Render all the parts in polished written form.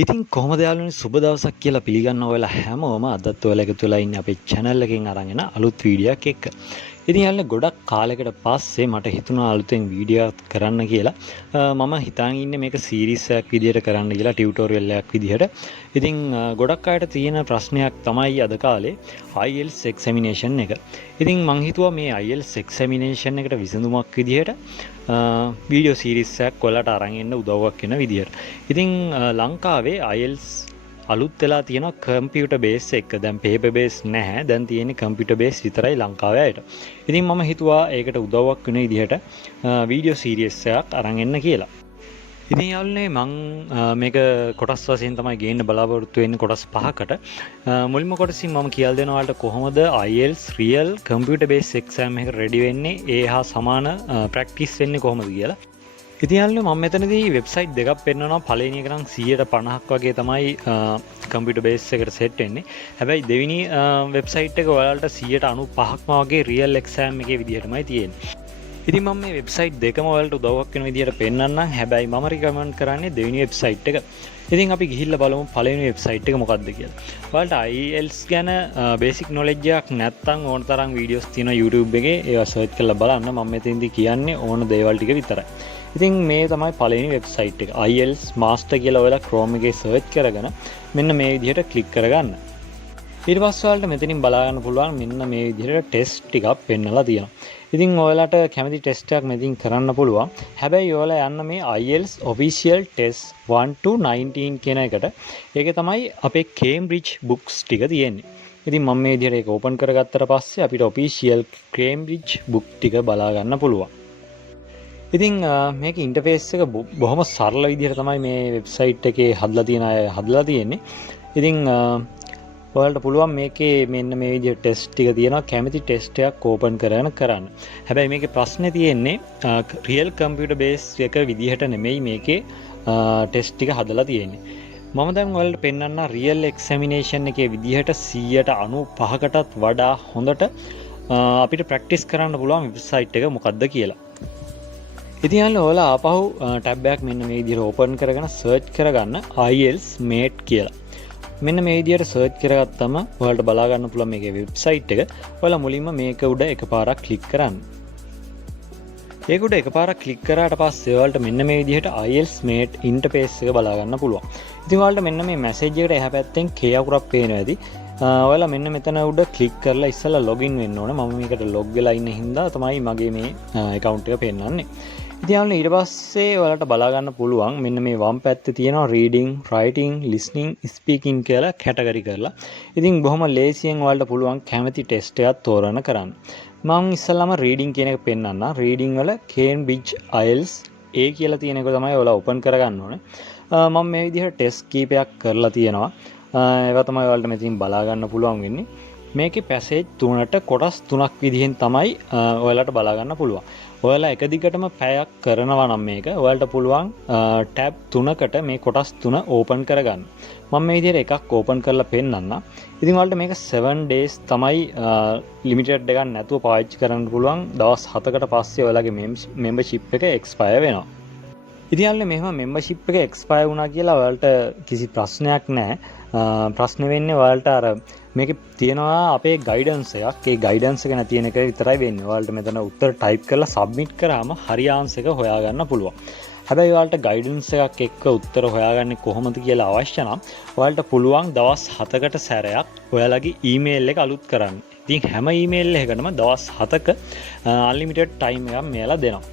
ඉතින් කොහොමද යාළුවනේ සුබ දවසක් කියලා පිළිගන්න ඔයාලා හැමෝම අදත් ඔයාලා එකතු වෙලා ඉන්නේ අපේ channel එකෙන් අරන් එන අලුත් වීඩියෝ එකක් එක්ක. ඉතින් යාළුවනේ ගොඩක් කාලයකට පස්සේ මට හිතුණා අලුතෙන් වීඩියෝ එකක් කරන්න කියලා. මම හිතාගෙන ඉන්නේ මේක සීරීස් එකක් විදිහට කරන්න කියලා ටියුටෝරියල් එකක් විදිහට. ඉතින් ගොඩක් අයට තියෙන ප්‍රශ්නයක් තමයි අද කාලේ IELTS examination එක. ඉතින් මං හිතුවා මේ IELTS examination එකට විසඳුමක් විදිහට වීඩියෝ සීරීස් එකක් ඔයාලට අරන් එන්න උදව්වක් වෙන විදිහට. ඉතින් ලංකාවේ IELTS අලුත් වෙලා තියෙනවා කම්පියුටර් බේස් එක. දැන් පේපර් බේස් නැහැ. දැන් තියෙන්නේ කම්පියුටර් බේස් විතරයි ලංකාවේ අයට. ඉතින් මම හිතුවා ඒකට උදව්වක් වෙන විදිහට වීඩියෝ සීරීස් එකක් අරන් එන්න කියලා. ඉතින් යාළුවනේ මම මේක කොටස් වශයෙන් තමයි ගේන්න බලාපොරොත්තු වෙන්නේ කොටස් 5කට. මුලින්ම කොටසින් මම කියලා දෙනවා ඔයාලට කොහොමද IELTS real computer based exam එකට ready වෙන්නේ, ඒ හා සමාන ප්‍රැක්ටිස් වෙන්නේ කොහොමද කියලා. ඉතින් යාළුවනේ මම මෙතනදී වෙබ්සයිට් දෙකක් පෙන්නනවා. පළවෙනි එක නම් 150ක් වගේ තමයි computer based එකට සෙට් වෙන්නේ. හැබැයි දෙවෙනි වෙබ්සයිට් එක ඔයාලට 95%ක්ම වගේ real exam එකේ විදිහටමයි තියෙන්නේ. ඉතින් මම මේ වෙබ්සයිට් දෙකම ඔයාලට උදව්වක් වෙන විදිහට පෙන්නන්නම්. හැබැයි මම රිකමන්ඩ් කරන්නේ දෙවෙනි වෙබ්සයිට් එක. ඉතින් අපි ගිහිල්ලා බලමු පළවෙනි වෙබ්සයිට් එක මොකක්ද කියලා. ඔයාලට IELTS ගැන බේසික් නොලෙජ් එකක් නැත්නම් ඕන තරම් වීඩියෝස් තියෙනවා YouTube එකේ. ඒවා සර්ච් කරලා බලන්න. මම මෙතෙන්දී කියන්නේ ඕන දේවල් ටික විතරයි. ඉතින් මේ තමයි පළවෙනි වෙබ්සයිට් එක. IELTS master කියලා ඔයාලා Chrome එකේ සර්ච් කරගෙන මෙන්න මේ විදිහට ක්ලික් කරගන්න. ඊට පස්සේ ඔයාලට මෙතනින් බලා ගන්න පුළුවන් මෙන්න මේ විදිහට ටෙස්ට් ටිකක් පෙන්නලා තියෙනවා. ඉතින් ඔයාලට කැමති ටෙස්ට් එකක් මෙතනින් කරන්න පුළුවන්. හැබැයි ඔයාලා යන්න මේ IELTS official test 1 to 19 කියන එකට. ඒකේ තමයි අපේ Cambridge books ටික තියෙන්නේ. ඉතින් මම මේ විදිහට ඒක ඕපන් කරගත්තට පස්සේ අපිට official Cambridge book ටික බලා ගන්න පුළුවන්. ඉතින් මේක ඉන්ටර්ෆේස් එක බොහොම සරල විදිහට තමයි මේ වෙබ්සයිට් එකේ හදලා තියෙන්නේ. ඉතින් ඔයාලට පුළුවන් මේකේ මෙන්න මේ විදිහට ටෙස්ට් ටික තියෙනවා. කැමති ටෙස්ට් එකක් ඕපන් කරගෙන කරන්න. හැබැයි මේකේ ප්‍රශ්නේ තියෙන්නේ රියල් කම්පියුටර් බේස් එක විදිහට නෙමෙයි මේකේ ටෙස්ට් ටික හදලා තියෙන්නේ. මම දැන් ඔයාලට පෙන්නන්න රියල් එක්සැමිනේෂන් එකේ විදිහට 95%කටත් වඩා හොඳට අපිට ප්‍රැක්ටිස් කරන්න පුළුවන් වෙබ්සයිට් එක මොකක්ද කියලා. ඉතින් ඔයාලා ආපහු ටැබ් එකක් මෙන්න මේ විදිහට ඕපන් කරගෙන සර්ච් කරගන්න IELTS mate කියලා. මෙන්න මේ විදිහට සර්ච් කරගත්තම ඔයාලට බලා ගන්න පුළුවන් මේකේ වෙබ්සයිට් එක. ඔයාලා මුලින්ම මේක උඩ එකපාරක් ක්ලික් කරන්න. ඒක උඩ එකපාරක් ක්ලික් කරාට පස්සේ ඔයාලට මෙන්න මේ විදිහට IELTS mate ඉන්ටර්ෆේස් එක බලා ගන්න පුළුවන්. ඉතින් ඔයාලට මෙන්න මේ මැසේජ් එකට එහා පැත්තෙන් K අකුරක් පේනවා ඇති. ඔයාලා මෙන්න මෙතන උඩ ක්ලික් කරලා ඉස්සෙල්ලා ලොගින් වෙන්න ඕනේ. මම මේකට ලොග් වෙලා ඉන්න හින්දා තමයි මගේ මේ account එක පෙන්නන්නේ. ඉතින් ඊට පස්සේ ඔයාලට බලා ගන්න පුළුවන් මෙන්න මේ වම් පැත්තේ තියෙනවා reading, writing, listening, speaking කියලා කැටගරි කරලා. ඉතින් බොහොම ලේසියෙන් ඔයාලට පුළුවන් කැමති ටෙස්ට් එකක් තෝරන කරන්න. මම ඉස්සෙල්ලාම reading කියන එක පෙන්නන්නම්. reading වල Cambridge IELTS A කියලා තියෙන එක තමයි ඔයාලා open කරගන්න ඕනේ. මම මේ විදිහට ටෙස්ට් කීපයක් කරලා තියෙනවා. ඒවා තමයි ඔයාලට මෙතනින් බලා ගන්න පුළුවන් වෙන්නේ. මේකේ පැසේජ් 3ට කොටස් 3ක් විදිහෙන් තමයි ඔයාලට බලා ගන්න පුළුවන්. ඔයාලා එක දිගටම පැයක් කරනවා නම් මේක ඔයාලට පුළුවන් ටැබ් 3කට මේ කොටස් 3 ඕපන් කරගන්න. මම මේ විදිහට එකක් ඕපන් කරලා පෙන්නන්නම්. ඉතින් ඔයාලට මේක 7 days තමයි ලිමිටඩ් එකක් නැතුව පාවිච්චි කරන්න පුළුවන්. දවස් 7කට පස්සේ ඔයාලගේ membership එක expire වෙනවා. ඉතින් අල්ල මෙහෙම membership එක expire වුණා කියලා ඔයාලට කිසි ප්‍රශ්නයක් නැහැ. ප්‍රශ්නේ වෙන්නේ ඔයාලට අර මේකේ තියෙනවා අපේ ගයිඩන්ස් එකක්. ඒ ගයිඩන්ස් එක නැති වෙන එක විතරයි වෙන්නේ. ඔයාලට මෙතන උත්තර ටයිප් කරලා සබ්මිට් කරාම හරි ආන්සර් එක හොයාගන්න පුළුවන්. හැබැයි ඔයාලට ගයිඩන්ස් එකක් එක්ක උත්තර හොයාගන්නේ කොහොමද කියලා අවශ්‍ය නම් ඔයාලට පුළුවන් දවස් 7කට සැරයක් ඔයාලගේ ඊමේල් එක අලුත් කරන්න. ඉතින් හැම ඊමේල් එකකටම දවස් 7ක unlimited time එකක් මෙයාලා දෙනවා.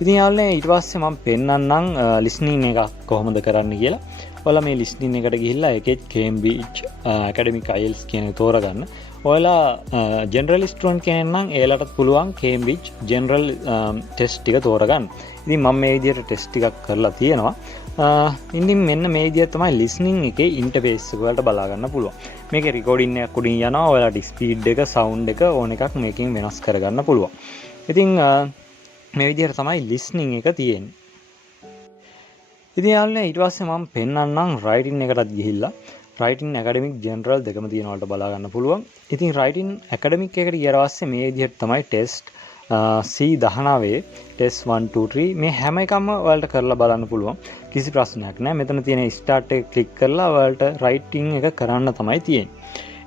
ඉතින් යාළුවනේ ඊට පස්සේ මම පෙන්නන්නම් listening එක කොහොමද කරන්න කියලා. ඔයාලා මේ listening එකට ගිහිල්ලා ඒකේ Cambridge Academic IELTS කියන එක තෝරගන්න. ඔයාලා general student කෙනෙක් නම් එයාලටත් පුළුවන් Cambridge general test ටික තෝරගන්න. ඉතින් මම මේ විදිහට test ටිකක් කරලා තියෙනවා. ඉතින් මෙන්න මේ විදිහට තමයි listening එකේ interface එක ඔයාලට බලා ගන්න පුළුවන්. මේකේ recording එකක් උඩින් යනවා. ඔයාලට speed එක sound එක ඕන එකක් මේකෙන් වෙනස් කරගන්න පුළුවන්. ඉතින් මේ විදිහට තමයි listening එක තියෙන්නේ. ඉතින් යාළුවනේ ඊට පස්සේ මම පෙන්නන්නම් writing එකටත් ගිහිල්ලා writing academic general දෙකම තියෙන වලට බලා ගන්න පුළුවන්. ඉතින් writing academic එකට ගියාට පස්සේ මේ විදිහට තමයි test C19 ටෙස්ට් 1 2 3 මේ හැම එකම ඔයාලට කරලා බලන්න පුළුවන්. කිසි ප්‍රශ්නයක් නැහැ. මෙතන තියෙන ස්ටාර්ට් එක ක්ලික් කරලා ඔයාලට රයිටිං එක කරන්න තමයි තියෙන්නේ.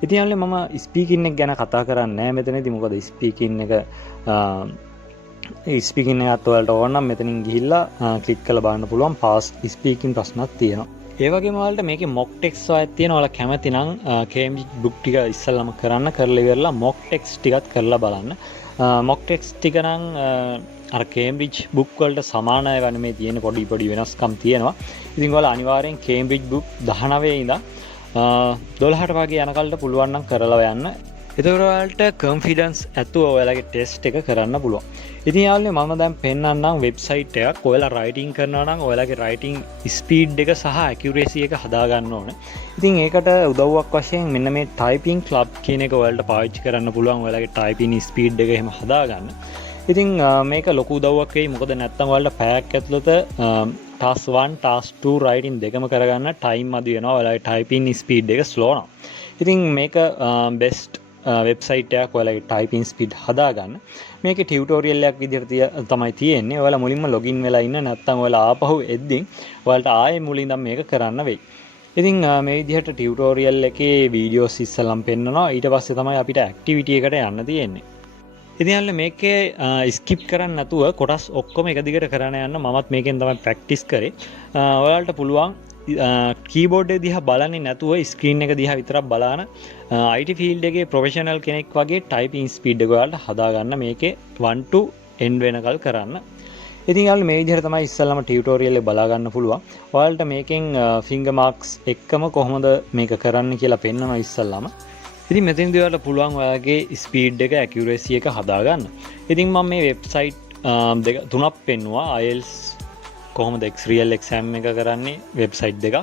ඉතින් යාළුවනේ මම ස්පීකින් එක ගැන කතා කරන්නේ නැහැ මෙතනදී. මොකද ස්පීකින් එකත් ඔයාලට ඕන නම් මෙතනින් ගිහිල්ලා ක්ලික් කරලා බලන්න පුළුවන්. පාස් ස්පීකින් ප්‍රශ්නක් තියෙනවා. ඒ වගේම ඔයාලට මේකේ මොක් ටෙක්ස්ට් වගේක් තියෙනවා. ඔයාලා කැමති නම් කේම්බ්‍රිජ් බුක් ටික ඉස්සෙල්ලාම කරලා ඉවරලා මොක් ටෙක්ස්ට් ටිකත් කරලා බලන්න. මොක් ටෙක්ස්ට් ටික නම් අර කේම්බ්‍රිජ් බුක් වලට සමානයි වань මේ තියෙන පොඩි වෙනස්කම් තියෙනවා. ඉතින් ඔයාලා අනිවාර්යෙන් කේම්බ්‍රිජ් බුක් 19 ඉඳන් 12ට වගේ යනකල්ට පුළුවන් නම් කරලා යන්න. එතකොට ඔයාලට කොන්ෆිඩන්ස් ඇතුව ඔයාලගේ ටෙස්ට් එක කරන්න පුළුවන්. ඉතින් යාළුවනේ මම දැන් පෙන්නන්නම් වෙබ්සයිට් එකක්. ඔයාලා රයිටිං කරනවා නම් ඔයාලගේ රයිටිං ස්පීඩ් එක සහ ඇකියුරසි එක හදා ගන්න ඕනේ. ඉතින් ඒකට උදව්වක් වශයෙන් මෙන්න මේ ටයිපින් ක්ලබ් කියන එක ඔයාලට පාවිච්චි කරන්න පුළුවන්. ඔයාලගේ ටයිපින් ස්පීඩ් එක එහෙම හදා ගන්න. ඉතින් මේක ලොකු උදව්වක් වෙයි. මොකද නැත්තම් ඔයාලට පැයක් ඇතුළත ටාස්ක් 1 ටාස්ක් 2 රයිටින් දෙකම කරගන්න ටයිම් අඩු වෙනවා. ඔයාලගේ ටයිපින් ස්පීඩ් එක ස්ලෝ වෙනවා. ඉතින් මේක බෙස්ට් වෙබ්සයිට් එකක් ඔයාලගේ ටයිපින් ස්පීඩ් හදාගන්න. මේකේ ටියුටෝරියල් එකක් විදිහට තමයි තියෙන්නේ. ඔයාලා මුලින්ම ලොගින් වෙලා ඉන්න නැත්නම් ඔයාලා ආපහු එද්දින් ඔයාලට ආයේ මුලින් ඉඳන් මේක කරන්න වෙයි. ඉතින් මේ විදිහට ටියුටෝරියල් එකේ වීඩියෝස් ඉස්සලම් පෙන්නනවා. ඊට පස්සේ තමයි අපිට ඇක්ටිවිටි එකට යන්න තියෙන්නේ. ඉතින් යාළුවනේ මේකේ ස්කිප් කරන්න නැතුව කොටස් ඔක්කොම එක දිගට කරන්න යන්න. මමත් මේකෙන් තමයි ප්‍රැක්ටිස් කරේ. ඔයාලට පුළුවන් කීබෝඩ් එක දිහා බලන්නේ නැතුව ස්ක්‍රීන් එක දිහා විතරක් බලන IT ෆීල්ඩ් එකේ ප්‍රොෆෙෂනල් කෙනෙක් වගේ ටයිපින් ස්පීඩ් එක ඔයාලට හදාගන්න මේකේ 1 to end වෙනකල් කරන්න. ඉතින් යාළුවනේ මේ විදිහට තමයි ඉස්සෙල්ලාම ටියුටෝරියල් එක බලා ගන්න පුළුවන්. ඔයාලට මේකෙන් ෆින්ගර් මාක්ස් එක්කම කොහොමද මේක කරන්න කියලා පෙන්නනවා ඉස්සෙල්ලාම. ඉතින් මෙතනදී ඔයාලට පුළුවන් ඔයාලගේ ස්පීඩ් එක ඇකියුරසි එක හදාගන්න. ඉතින් මම මේ වෙබ්සයිට් දෙක තුනක් පෙන්නුවා. IELTS කොහොමද X-Real exam එක කරන්නේ වෙබ්සයිට් දෙක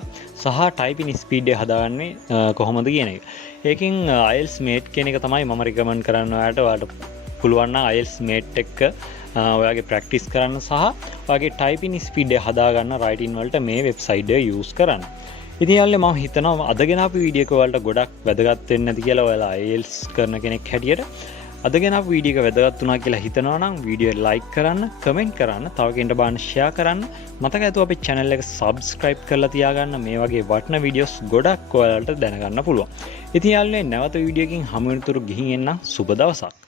සහ ටයිපින් ස්පීඩ් එක හදාගන්නේ කොහොමද කියන එක. ඒකෙන් IELTS mate කියන එක තමයි මම recommend කරන්න ඔයාලට පුළුවන් නම් IELTS mate එක්ක ඔයාගේ ප්‍රැක්ටිස් කරන්න සහ ඔයාගේ ටයිපින් ස්පීඩ් එක හදාගන්න රයිටින් වලට මේ වෙබ්සයිට් එක යූස් කරන්න. ඉතින් යාළුවනේ මම හිතනවා අදගෙන ආපු වීඩියෝ එක ඔයාලට ගොඩක් වැදගත් වෙන්නේ නැති කියලා. ඔයාලා IELTS කරන කෙනෙක් හැටියට අදගෙන ආපු වීඩියෝ එක වැදගත් වුණා කියලා හිතනවා නම් වීඩියෝ එක ලයික් කරන්න, කමෙන්ට් කරන්න, තව කෙනෙක්ට බලන්න ෂෙයා කරන්න. මතක ඇතුව අපේ channel එක subscribe කරලා තියාගන්න. මේ වගේ වටිනා වීඩියෝස් ගොඩක් ඔයාලට දැනගන්න පුළුවන්. ඉතින් යාළුවනේ නැවත වීඩියෝ එකකින් හමු වෙනතුරු ගිහින් එන්න සුබ දවසක්.